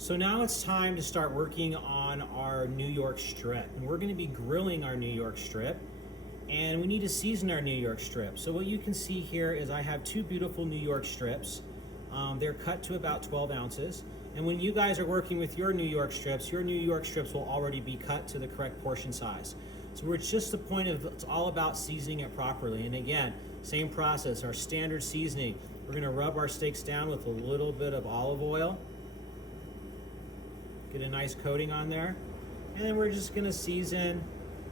So now it's time to start working on our New York strip. And we're going to be grilling our New York strip. And we need to season our New York strip. So what you can see here is I have two beautiful New York strips. They're cut to about 12 ounces. And when you guys are working with your New York strips will already be cut to the correct portion size. So it's just the point of, it's all about seasoning it properly. And again, same process, our standard seasoning. We're gonna rub our steaks down with a little bit of olive oil. Get a nice coating on there. And then we're just gonna season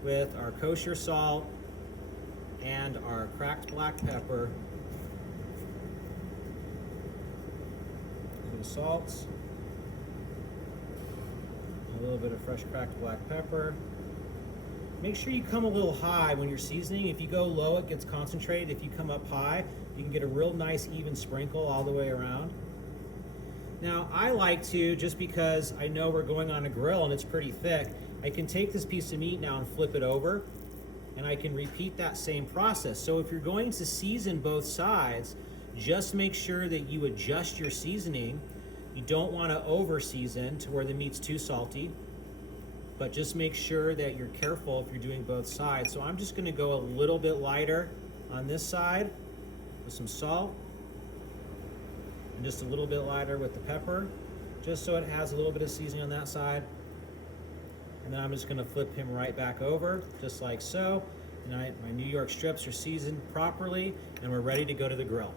with our kosher salt and our cracked black pepper. A little salt. A little bit of fresh cracked black pepper. Make sure you come a little high when you're seasoning. If you go low, it gets concentrated. If you come up high, you can get a real nice even sprinkle all the way around. Now, I like to, just because I know we're going on a grill and it's pretty thick, I can take this piece of meat now and flip it over, and I can repeat that same process. So if you're going to season both sides, just make sure that you adjust your seasoning. You don't want to over season to where the meat's too salty, but just make sure that you're careful if you're doing both sides. So I'm just going to go a little bit lighter on this side with some salt, and just a little bit lighter with the pepper, just so it has a little bit of seasoning on that side. And then I'm just going to flip him right back over, just like so. And my New York strips are seasoned properly, and we're ready to go to the grill.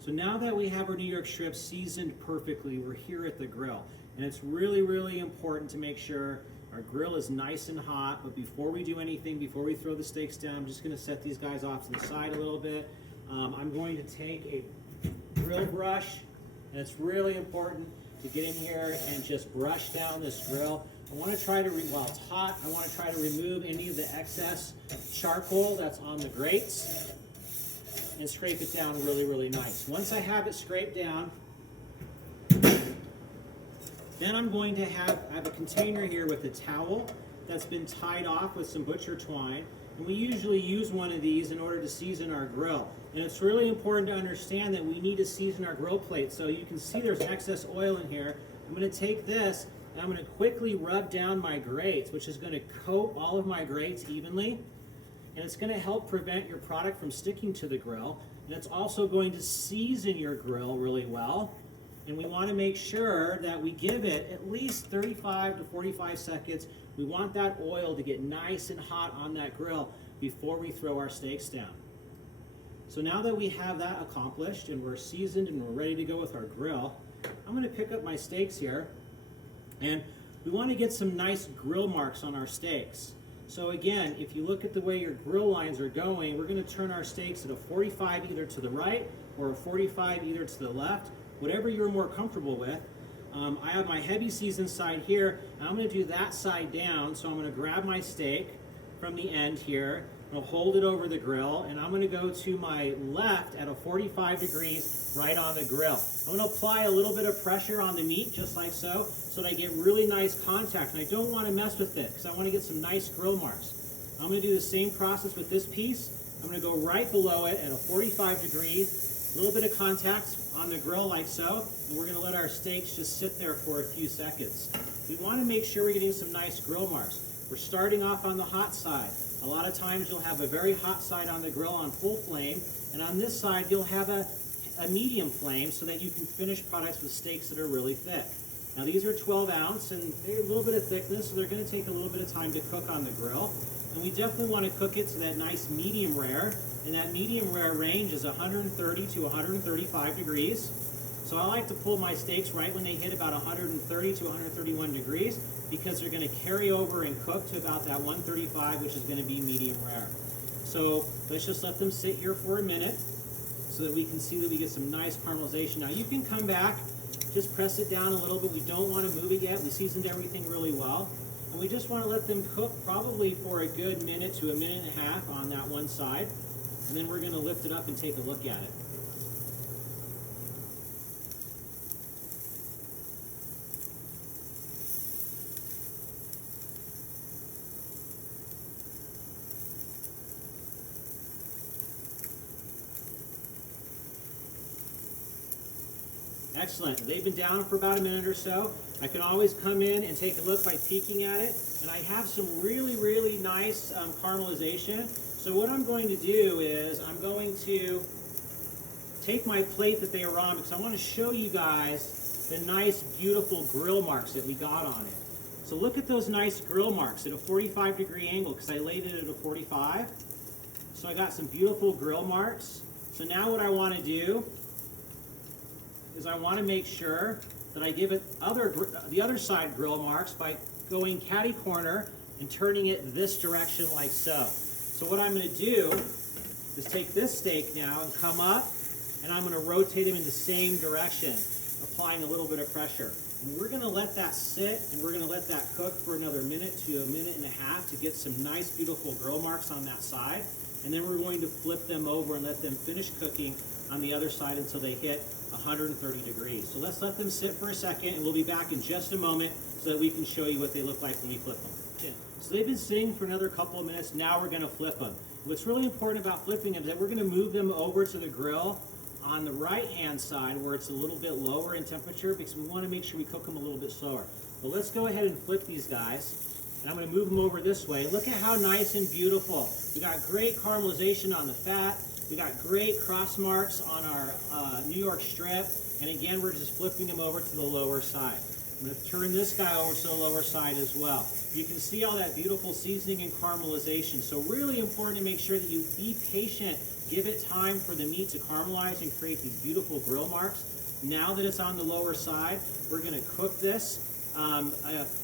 So now that we have our New York strips seasoned perfectly, we're here at the grill. And it's really, really important to make sure our grill is nice and hot. But before we do anything, before we throw the steaks down, I'm just going to set these guys off to the side a little bit. I'm going to take a grill brush, and it's really important to get in here and just brush down this grill. I want to try to, while it's hot, I want to try to remove any of the excess charcoal that's on the grates and scrape it down really, really nice. Once I have it scraped down, then I'm going to I have a container here with a towel that's been tied off with some butcher twine. And we usually use one of these in order to season our grill. And it's really important to understand that we need to season our grill plate. So you can see there's excess oil in here. I'm going to take this and I'm going to quickly rub down my grates, which is going to coat all of my grates evenly. And it's going to help prevent your product from sticking to the grill. And it's also going to season your grill really well. And we want to make sure that we give it at least 35 to 45 seconds. We want that oil to get nice and hot on that grill before we throw our steaks down. So now that we have that accomplished and we're seasoned and we're ready to go with our grill, I'm going to pick up my steaks here. And we want to get some nice grill marks on our steaks. So again, if you look at the way your grill lines are going, we're going to turn our steaks at a 45 either to the right or a 45 either to the left, whatever you're more comfortable with. I have my heavy seasoned side here, and I'm going to do that side down. So I'm going to grab my steak from the end here, I'm going to hold it over the grill, and I'm going to go to my left at a 45 degrees right on the grill. I'm going to apply a little bit of pressure on the meat, just like so that I get really nice contact. And I don't want to mess with it because I want to get some nice grill marks. I'm going to do the same process with this piece. I'm going to go right below it at a 45 degrees, a little bit of contact on the grill like so, and we're going to let our steaks just sit there for a few seconds. We want to make sure we're getting some nice grill marks. We're starting off on the hot side. A lot of times you'll have a very hot side on the grill on full flame, and on this side you'll have a medium flame so that you can finish products with steaks that are really thick. Now these are 12 ounce and they're a little bit of thickness, so they're going to take a little bit of time to cook on the grill. And we definitely want to cook it to that nice medium rare. And that medium rare range is 130 to 135 degrees. So I like to pull my steaks right when they hit about 130 to 131 degrees because they're going to carry over and cook to about that 135, which is going to be medium rare. So let's just let them sit here for a minute so that we can see that we get some nice caramelization. Now you can come back, just press it down a little bit. We don't want to move it yet. We seasoned everything really well. And we just want to let them cook probably for a good minute to a minute and a half on that one side. And then we're going to lift it up and take a look at it. Excellent. They've been down for about a minute or so. I can always come in and take a look by peeking at it. And I have some really, really nice caramelization. So what I'm going to do is I'm going to take my plate that they were on because I want to show you guys the nice, beautiful grill marks that we got on it. So look at those nice grill marks at a 45-degree angle because I laid it at a 45. So I got some beautiful grill marks. So now what I want to do is I want to make sure that I give it the other side grill marks by going catty corner and turning it this direction like so. So what I'm going to do is take this steak now and come up, and I'm going to rotate them in the same direction, applying a little bit of pressure. And we're going to let that sit, and we're going to let that cook for another minute to a minute and a half to get some nice, beautiful grill marks on that side. And then we're going to flip them over and let them finish cooking on the other side until they hit 130 degrees. So let's let them sit for a second, and we'll be back in just a moment so that we can show you what they look like when we flip them. So they've been sitting for another couple of minutes. Now we're going to flip them. What's really important about flipping them is that we're going to move them over to the grill on the right-hand side where it's a little bit lower in temperature because we want to make sure we cook them a little bit slower. But let's go ahead and flip these guys. And I'm going to move them over this way. Look at how nice and beautiful. We got great caramelization on the fat. We got great cross marks on our New York strip. And again, we're just flipping them over to the lower side. I'm going to turn this guy over to the lower side as well. You can see all that beautiful seasoning and caramelization. So really important to make sure that you be patient. Give it time for the meat to caramelize and create these beautiful grill marks. Now that it's on the lower side, we're going to cook this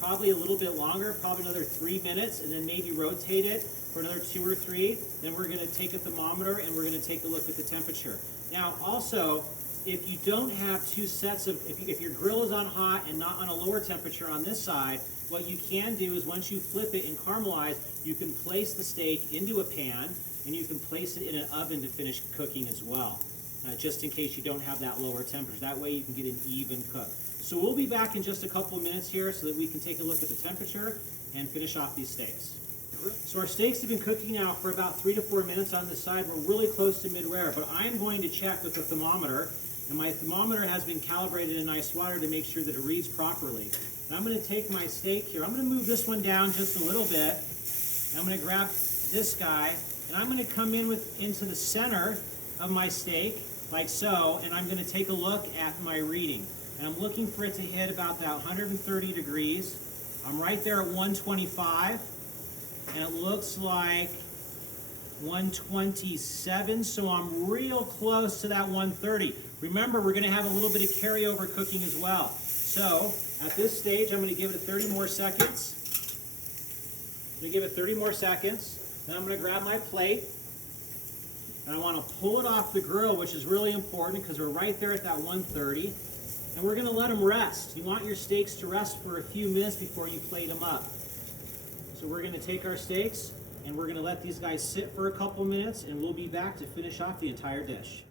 probably a little bit longer, probably another 3 minutes, and then maybe rotate it for another 2 or 3. Then we're going to take a thermometer and we're going to take a look at the temperature. Now also, if you don't have two sets of, if your grill is on hot and not on a lower temperature on this side, what you can do is once you flip it and caramelize, you can place the steak into a pan and you can place it in an oven to finish cooking as well, just in case you don't have that lower temperature. That way you can get an even cook. So we'll be back in just a couple of minutes here so that we can take a look at the temperature and finish off these steaks. So our steaks have been cooking now for about 3 to 4 minutes on this side. We're really close to mid-rare, but I'm going to check with the thermometer, and my thermometer has been calibrated in nice water to make sure that it reads properly. And I'm going to take my steak here. I'm going to move this one down just a little bit. And I'm going to grab this guy, and I'm going to come into the center of my steak, like so, and I'm going to take a look at my reading. And I'm looking for it to hit about that 130 degrees. I'm right there at 125, and it looks like 127, so I'm real close to that 130. Remember, we're going to have a little bit of carryover cooking as well. So at this stage, I'm going to give it 30 more seconds. I'm going to give it 30 more seconds. Then I'm going to grab my plate, and I want to pull it off the grill, which is really important because we're right there at that 130. And we're going to let them rest. You want your steaks to rest for a few minutes before you plate them up. So we're going to take our steaks and we're going to let these guys sit for a couple minutes, and we'll be back to finish off the entire dish.